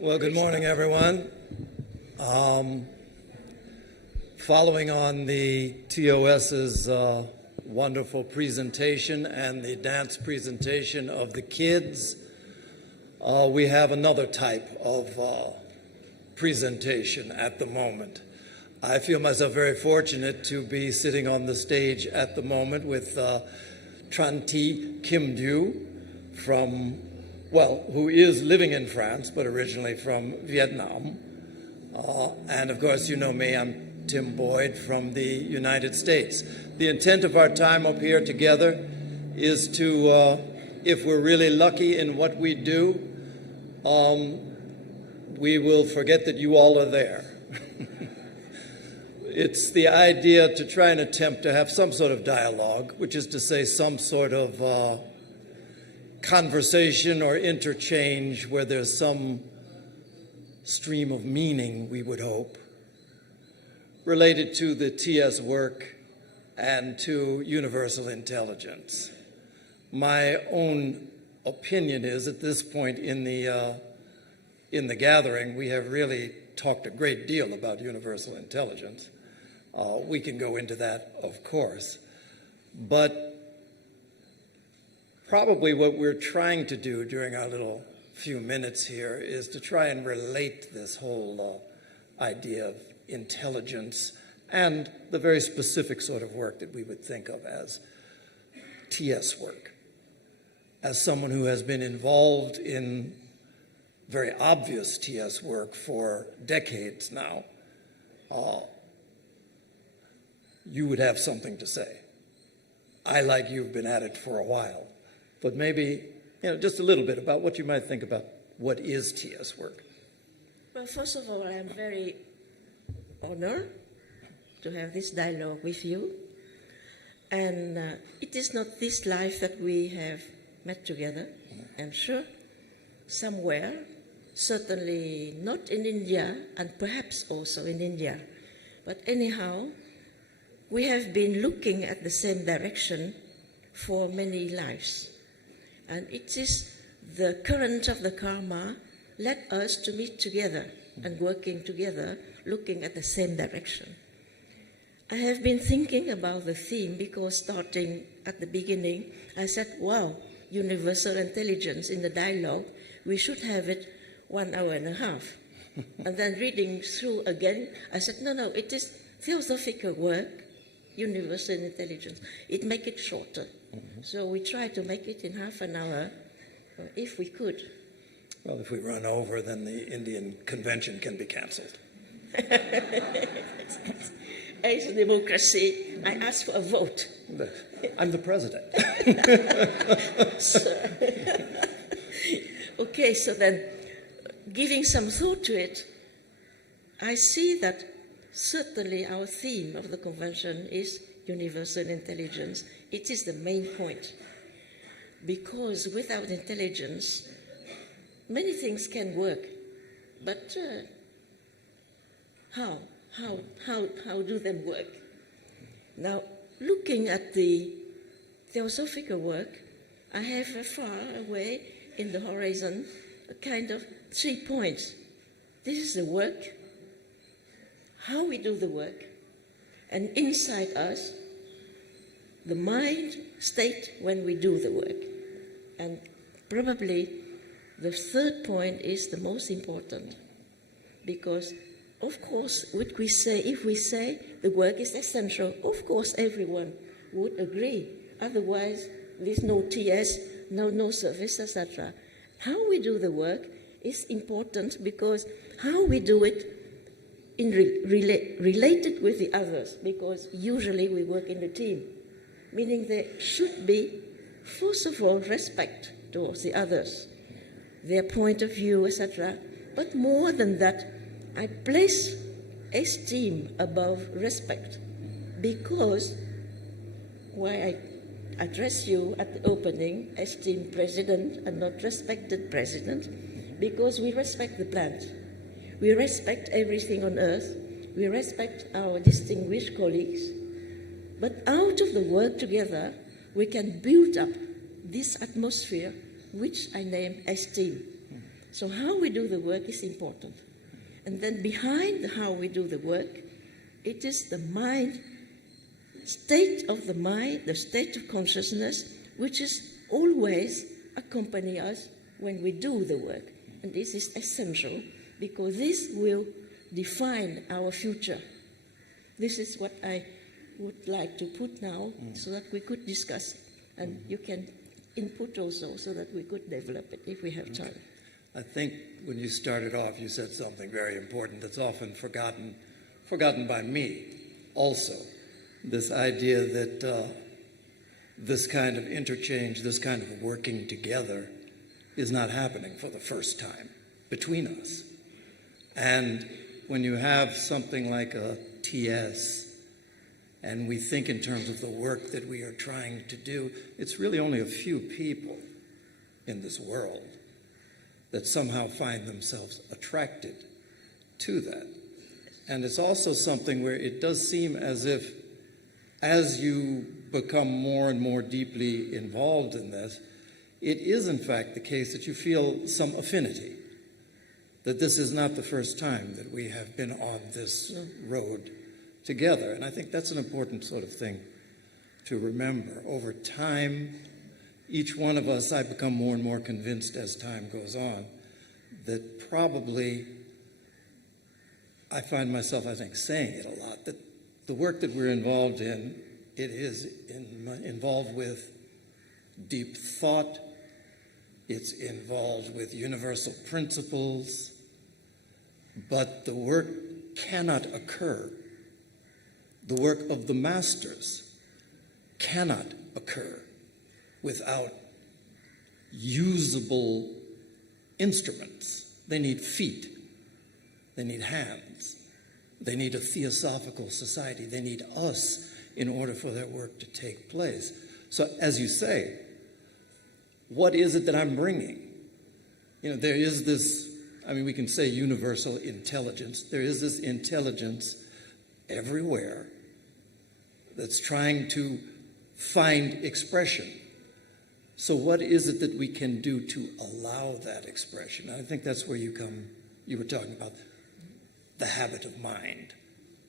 Well, good morning, everyone. Following on the TOS's wonderful presentation and the dance presentation of the kids, we have another type of presentation at the moment. I feel myself very fortunate to be sitting on the stage at the moment with Tran-Thi-Kim-Dieu from, well, who is living in France, but originally from Vietnam. And of course, you know me, I'm Tim Boyd from the United States. The intent of our time up here together is to, if we're really lucky in what we do, we will forget that you all are there. It's the idea to try and attempt to have some sort of dialogue, which is to say some sort of conversation or interchange where there's some stream of meaning, we would hope, related to the TS work and to universal intelligence. My own opinion is at this point in the gathering, we have really talked a great deal about universal intelligence. We can go into that, of course, but probably what we're trying to do during our little few minutes here is to try and relate this whole idea of intelligence and the very specific sort of work that we would think of as TS work. As someone who has been involved in very obvious TS work for decades now, you would have something to say. I, like you, have been at it for a while, but maybe, just a little bit about what you might think about what is TS work. Well, first of all, I am very honored to have this dialogue with you. And it is not this life that we have met together, I'm sure, somewhere, certainly not in India, and perhaps also in India. But anyhow, we have been looking at the same direction for many lives. And it is the current of the karma led us to meet together and working together, looking at the same direction. I have been thinking about the theme because starting at the beginning, I said, wow, universal intelligence in the dialogue, we should have it 1 hour and a half. And then reading through again, I said, no, it is theosophical work, universal intelligence. It make it shorter. Mm-hmm. So we try to make it in half an hour, if we could. Well, if we run over, then the Indian convention can be canceled. It's a democracy. I ask for a vote. I'm the president. Okay, so then, giving some thought to it, I see that certainly our theme of the convention is universal intelligence. It is the main point. Because without intelligence, many things can work. But how do them work? Now, looking at the theosophical work, I have far away in the horizon a kind of 3 points. This is the work, how we do the work, and inside us, the mind state when we do the work. And probably the third point is the most important, because of course, would we say, if we say the work is essential, of course everyone would agree. Otherwise, there's no TS, no service, etc. How we do the work is important because how we do it related with the others, because usually we work in a team, meaning there should be, first of all, respect towards the others, their point of view, etc. But more than that, I place esteem above respect, because why I address you at the opening, esteemed president and not respected president, because we respect the plant. We respect everything on earth. We respect our distinguished colleagues. But out of the work together, we can build up this atmosphere, which I name esteem. So how we do the work is important. And then behind how we do the work, it is the mind, state of the mind, the state of consciousness, which is always accompany us when we do the work. And this is essential because this will define our future. This is what I would like to put now so that we could discuss it. And you can input also so that we could develop it if we have time. I think when you started off, you said something very important that's often forgotten by me also. This idea that this kind of interchange, this kind of working together is not happening for the first time between us. And when you have something like a TS, and we think in terms of the work that we are trying to do, it's really only a few people in this world that somehow find themselves attracted to that. And it's also something where it does seem as if, as you become more and more deeply involved in this, it is in fact the case that you feel some affinity, that this is not the first time that we have been on this road together. And I think that's an important sort of thing to remember. Over time, each one of us, I become more and more convinced as time goes on, that probably, I find myself, I think, saying it a lot, that the work that we're involved in, it is involved with deep thought, it's involved with universal principles, but the work cannot occur. The work of the masters cannot occur without usable instruments. They need feet. They need hands. They need a theosophical society. They need us in order for their work to take place. So, as you say, what is it that I'm bringing? You know, there is this, I mean, we can say universal intelligence. There is this intelligence everywhere that's trying to find expression. So what is it that we can do to allow that expression? I think that's where you were talking about the habit of mind,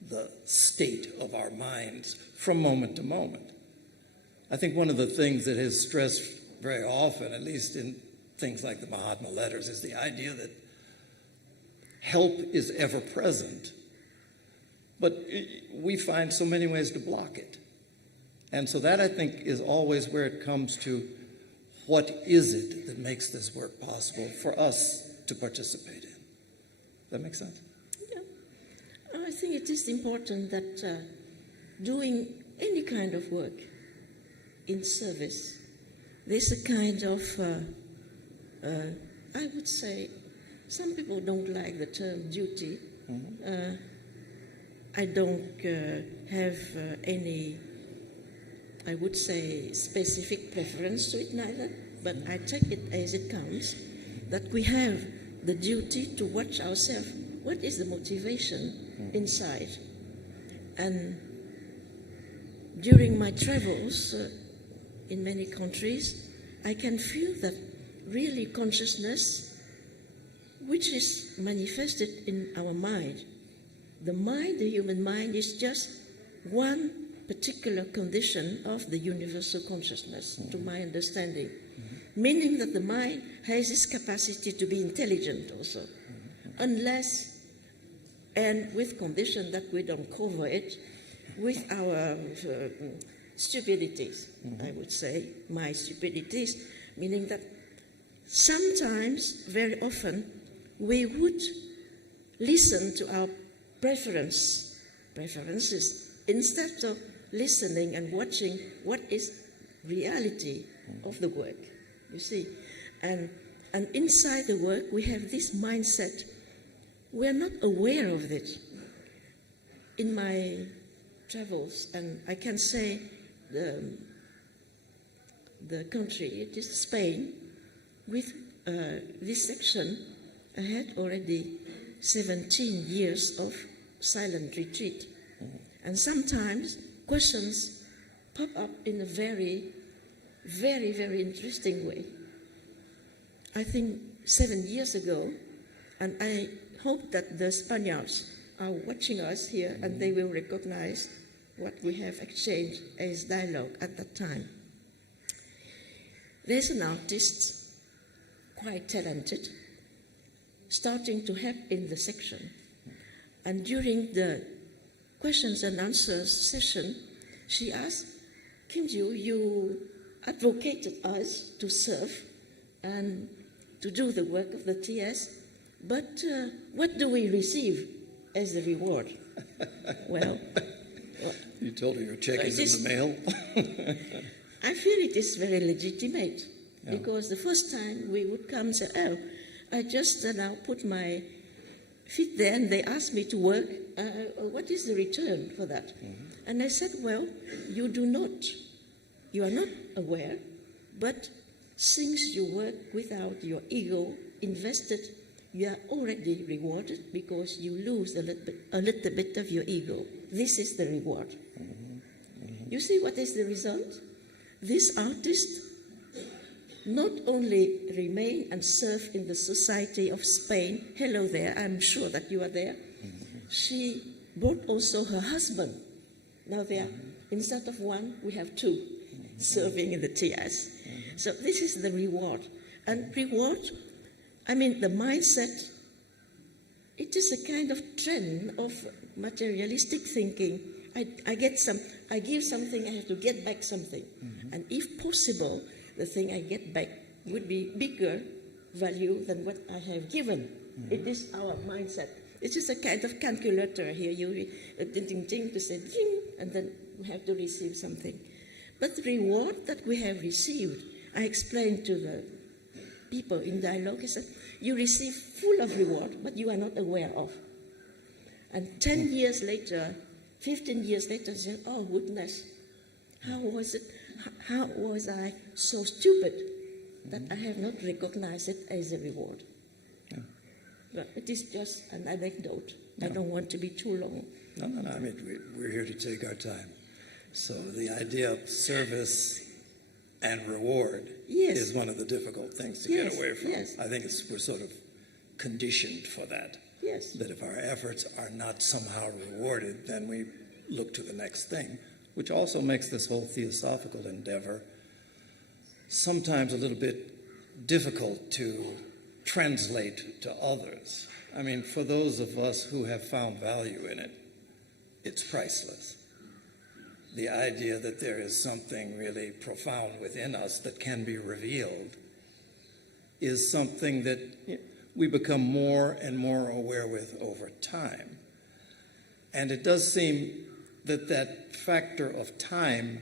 the state of our minds from moment to moment. I think one of the things that is stressed very often, at least in things like the Mahatma letters, is the idea that help is ever present, but we find so many ways to block it. And so that, I think, is always where it comes to what is it that makes this work possible for us to participate in. That make sense? Yeah. I think it is important that doing any kind of work in service, there's a kind of, I would say, some people don't like the term duty. Mm-hmm. I don't have any, I would say, specific preference to it neither, but I take it as it comes, that we have the duty to watch ourselves. What is the motivation inside? And during my travels in many countries, I can feel that really consciousness, which is manifested in our mind, the mind, the human mind, is just one particular condition of the universal consciousness, to my understanding, meaning that the mind has this capacity to be intelligent also, unless, and with condition that we don't cover it with our stupidities, I would say, my stupidities, meaning that sometimes, very often, we would listen to our preferences instead of listening and watching what is reality of the work, you see. And inside the work, we have this mindset. We are not aware of it. In my travels, and I can say the country, it is Spain, with this section, I had already 17 years of silent retreat. And sometimes questions pop up in a very, very, very interesting way. I think 7 years ago, and I hope that the Spaniards are watching us here and they will recognize what we have exchanged as dialogue at that time. There's an artist, quite talented, starting to help in the section. And during the questions and answers session, she asked, Kim-Dieu, you advocated us to serve and to do the work of the TS, but what do we receive as a reward? Well, you told her your check is in the mail? I feel it is very legitimate, because the first time we would come and say, oh, I just now put my feet there and they asked me to work. What is the return for that? Mm-hmm. And I said, well, you are not aware, but since you work without your ego invested, you are already rewarded because you lose a little bit of your ego. This is the reward. Mm-hmm. Mm-hmm. You see what is the result? This artist not only remain and serve in the society of Spain, hello there, I'm sure that you are there, she brought also her husband. Now there, instead of one, we have two serving in the TS. So this is the reward. And reward, I mean, the mindset, it is a kind of trend of materialistic thinking. I give something, I have to get back something. Mm-hmm. And if possible, the thing I get back would be bigger value than what I have given. Mm-hmm. It is our mindset. It is a kind of calculator here. You ding ding to say ding, and then we have to receive something. But the reward that we have received, I explained to the people in dialogue, I said, you receive full of reward, but you are not aware of. And 10 years later, 15 years later, I said, oh goodness, how was it? How was I so stupid that I have not recognized it as a reward? Yeah. But it is just an anecdote. No. I don't want to be too long. No. I mean, we're here to take our time. So the idea of service and reward is one of the difficult things to get away from. Yes. I think we're sort of conditioned for that. Yes. That if our efforts are not somehow rewarded, then we look to the next thing, which also makes this whole theosophical endeavor sometimes a little bit difficult to translate to others. I mean, for those of us who have found value in it, it's priceless. The idea that there is something really profound within us that can be revealed is something that we become more and more aware with over time. And it does seem that factor of time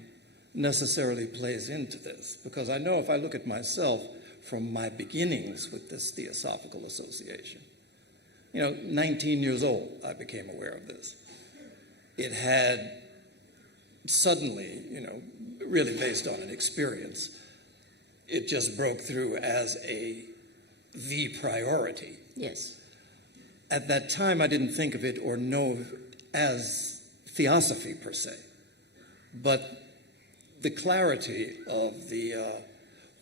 necessarily plays into this, because I know if I look at myself from my beginnings with this Theosophical Association, 19 years old, I became aware of this. It had suddenly, really based on an experience, it just broke through as the priority. Yes. At that time, I didn't think of it or know as theosophy per se, but the clarity of the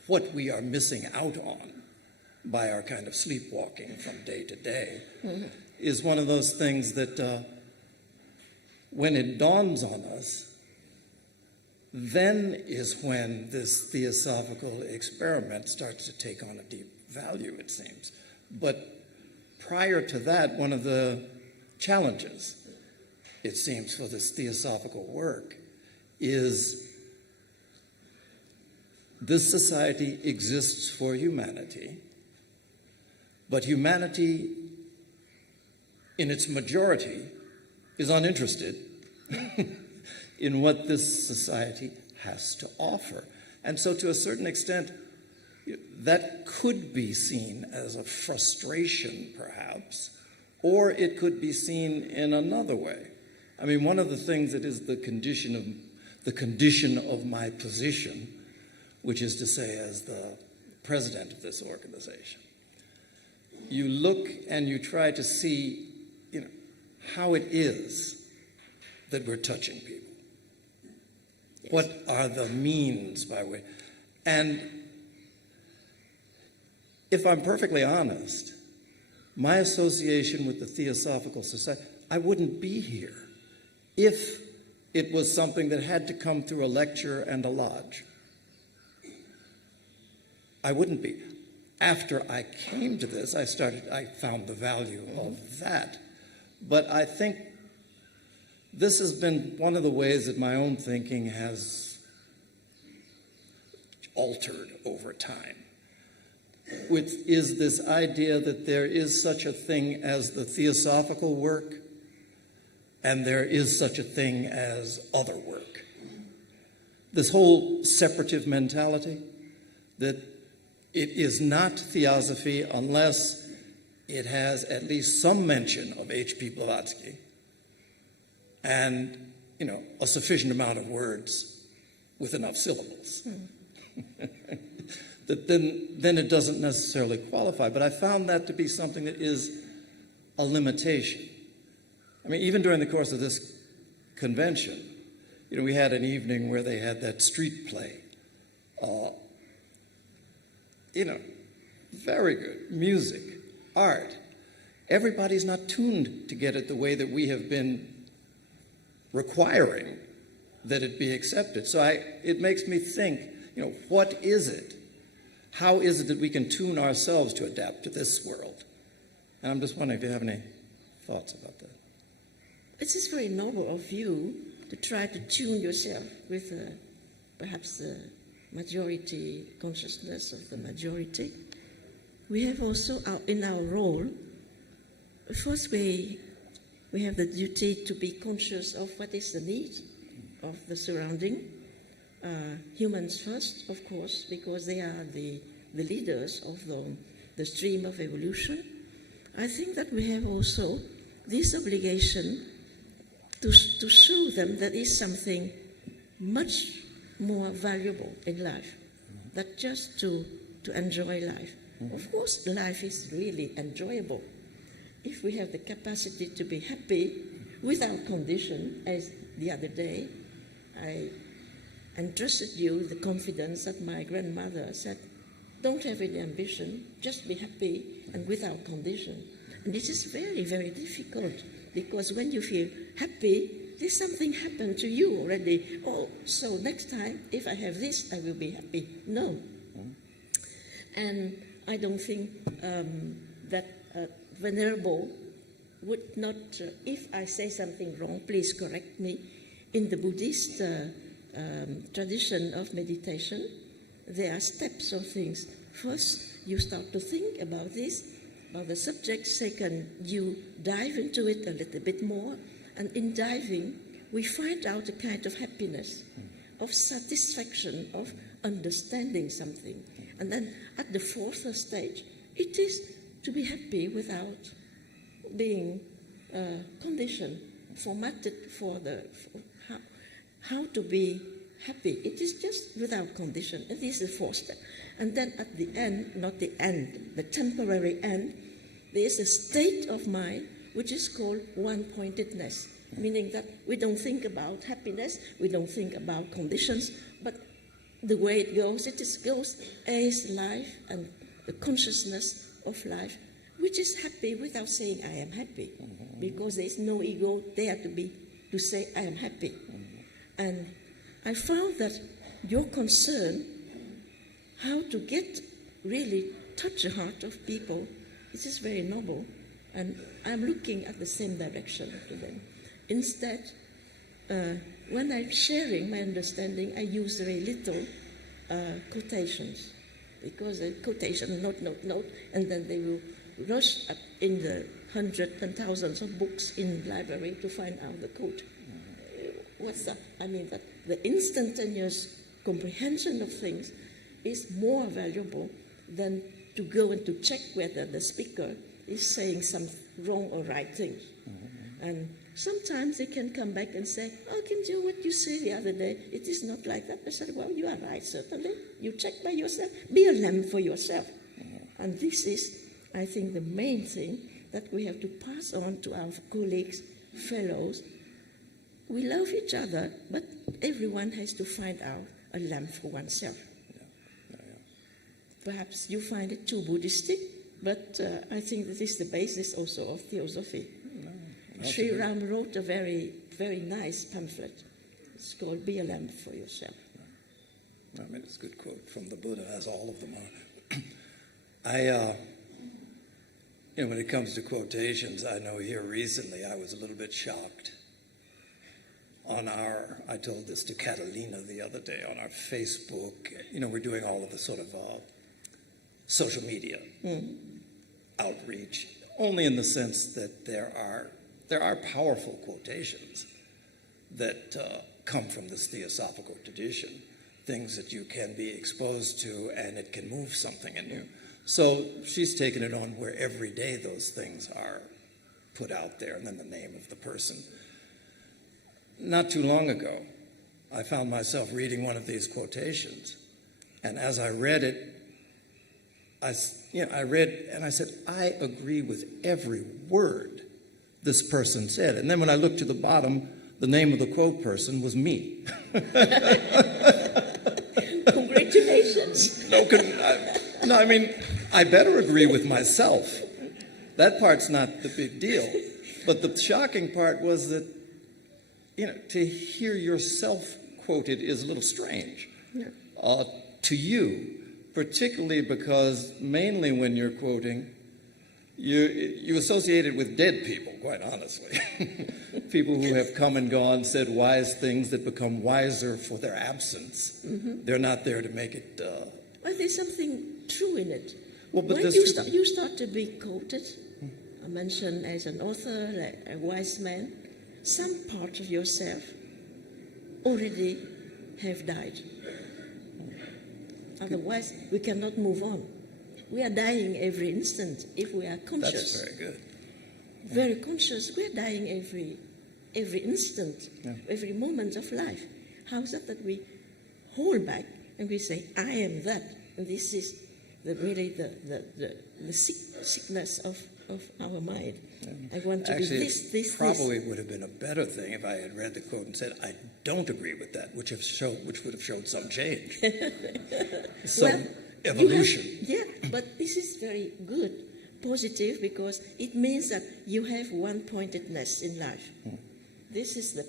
what we are missing out on by our kind of sleepwalking from day to day is one of those things that when it dawns on us, then is when this theosophical experiment starts to take on a deep value, it seems. But prior to that, one of the challenges, it seems, for this theosophical work is this society exists for humanity, but humanity in its majority is uninterested in what this society has to offer. And so to a certain extent, that could be seen as a frustration, perhaps, or it could be seen in another way. I mean, one of the things that is the condition of my position, which is to say as the president of this organization, you look and you try to see, how it is that we're touching people. Yes. What are the means by which? And if I'm perfectly honest, my association with the Theosophical Society, I wouldn't be here if it was something that had to come through a lecture and a lodge. I wouldn't be. After I came to this, I found the value of that. But I think this has been one of the ways that my own thinking has altered over time, which is this idea that there is such a thing as the theosophical work, and there is such a thing as other work. This whole separative mentality, that it is not theosophy unless it has at least some mention of H.P. Blavatsky and, a sufficient amount of words with enough syllables. That then it doesn't necessarily qualify. But I found that to be something that is a limitation. I mean, even during the course of this convention, we had an evening where they had that street play. Very good. Music, art. Everybody's not tuned to get it the way that we have been requiring that it be accepted. So it makes me think, what is it? How is it that we can tune ourselves to adapt to this world? And I'm just wondering if you have any thoughts about that. It is very noble of you to try to tune yourself with perhaps the majority consciousness of the majority. We have also, in our role, first we have the duty to be conscious of what is the need of the surrounding. Humans first, of course, because they are the leaders of the stream of evolution. I think that we have also this obligation to show them that is something much more valuable in life than just to enjoy life. Of course, life is really enjoyable if we have the capacity to be happy without condition. As the other day, I entrusted you the confidence that my grandmother said, don't have any ambition, just be happy and without condition. And this is very, very difficult, because when you feel happy, there's something happened to you already. Oh, so next time, if I have this, I will be happy. No. And I don't think that Venerable would not, if I say something wrong, please correct me. In the Buddhist tradition of meditation, there are steps of things. First, you start to think about this, about the subject. Second, you dive into it a little bit more. And in diving, we find out a kind of happiness, of satisfaction, of understanding something. And then at the fourth stage, it is to be happy without being conditioned, formatted for how to be happy. It is just without condition. And this is the fourth step. And then at the end, not the end, the temporary end, there is a state of mind which is called one-pointedness, meaning that we don't think about happiness, we don't think about conditions, but the way it goes as life and the consciousness of life, which is happy without saying I am happy, because there is no ego there to say I am happy. And I found that your concern, how to really touch the heart of people, this is very noble, and I'm looking at the same direction to them. Instead, when I'm sharing my understanding, I use very little quotations, because a quotation, note, and then they will rush up in the hundreds and thousands of books in the library to find out the quote. What's that? I mean that the instantaneous comprehension of things is more valuable than to go and to check whether the speaker is saying some wrong or right things. And sometimes they can come back and say, oh, Kim-Dieu, what you said the other day, it is not like that. I said, well, you are right, certainly. You check by yourself. Be a lamb for yourself. And this is, I think, the main thing that we have to pass on to our colleagues, fellows. We love each other, but everyone has to find out a lamb for oneself. perhaps you find it too Buddhistic, but I think that is the basis also of Theosophy. Sri Ram wrote a very, very nice pamphlet. It's called Be a Lamp for Yourself. I mean, it's a good quote from the Buddha, as all of them are. When it comes to quotations, I know here recently I was a little bit shocked. I told this to Catalina the other day, on our Facebook, we're doing all of the sort of social media outreach, only in the sense that there are powerful quotations that come from this Theosophical tradition, things that you can be exposed to and it can move something in you. So she's taken it on where every day those things are put out there, and then the name of the person. Not too long ago, I found myself reading one of these quotations, and as I read it, I read and I said, I agree with every word this person said. And then when I looked to the bottom, the name of the quote person was me. Congratulations. No, I mean, I better agree with myself. That part's not the big deal. But the shocking part was that, to hear yourself quoted is a little strange to you, particularly because mainly when you're quoting, you associate it with dead people, quite honestly. People who have come and gone, said wise things that become wiser for their absence. Mm-hmm. They're not there to make it... Well, there's something true in it. Well, but when you start to be quoted, mentioned as an author, like a wise man, some part of yourself already have died. Otherwise, we cannot move on. We are dying every instant if we are conscious. That's very good. Very conscious. We are dying every instant, every moment of life. How is it that we hold back and we say, I am that? And this is really the sickness of our mind. I want to be this. Probably would have been a better thing if I had read the quote and said, I don't agree with that, which would have showed some change. Some evolution. But this is very good, positive, because it means that you have one-pointedness in life. This is the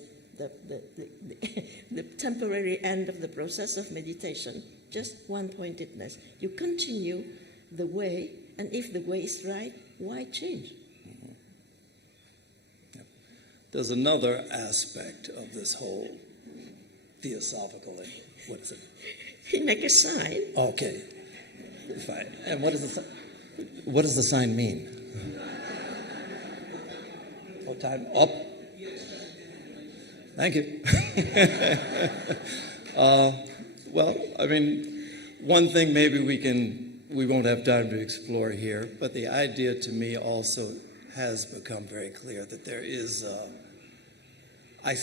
temporary end of the process of meditation, just one-pointedness. You continue the way, and if the way is right, why change? There's another aspect of this whole theosophical, what is it? You make a sign. Okay. Fine. And what does the sign mean? What time? Up. Thank you. Well, I mean, one thing maybe we won't have time to explore here, but the idea to me also has become very clear that there is, I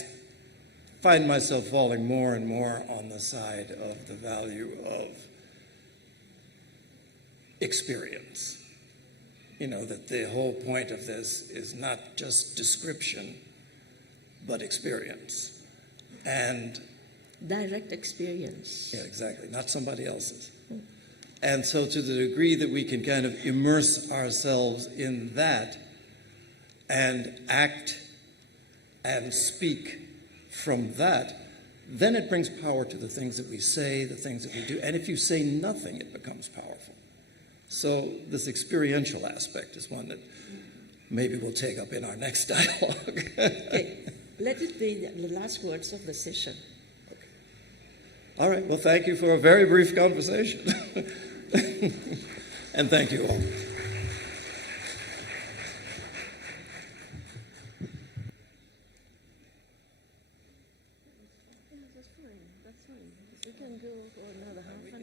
find myself falling more and more on the side of the value of experience. That the whole point of this is not just description, but experience. And direct experience. Yeah, exactly. Not somebody else's. And so to the degree that we can kind of immerse ourselves in that and act and speak from that, then it brings power to the things that we say, the things that we do. And if you say nothing, it becomes powerful. So this experiential aspect is one that maybe we'll take up in our next dialogue. Okay. Let it be the last words of the session. Okay. All right. Well, thank you for a very brief conversation. And thank you all. That's fine. We can go for another half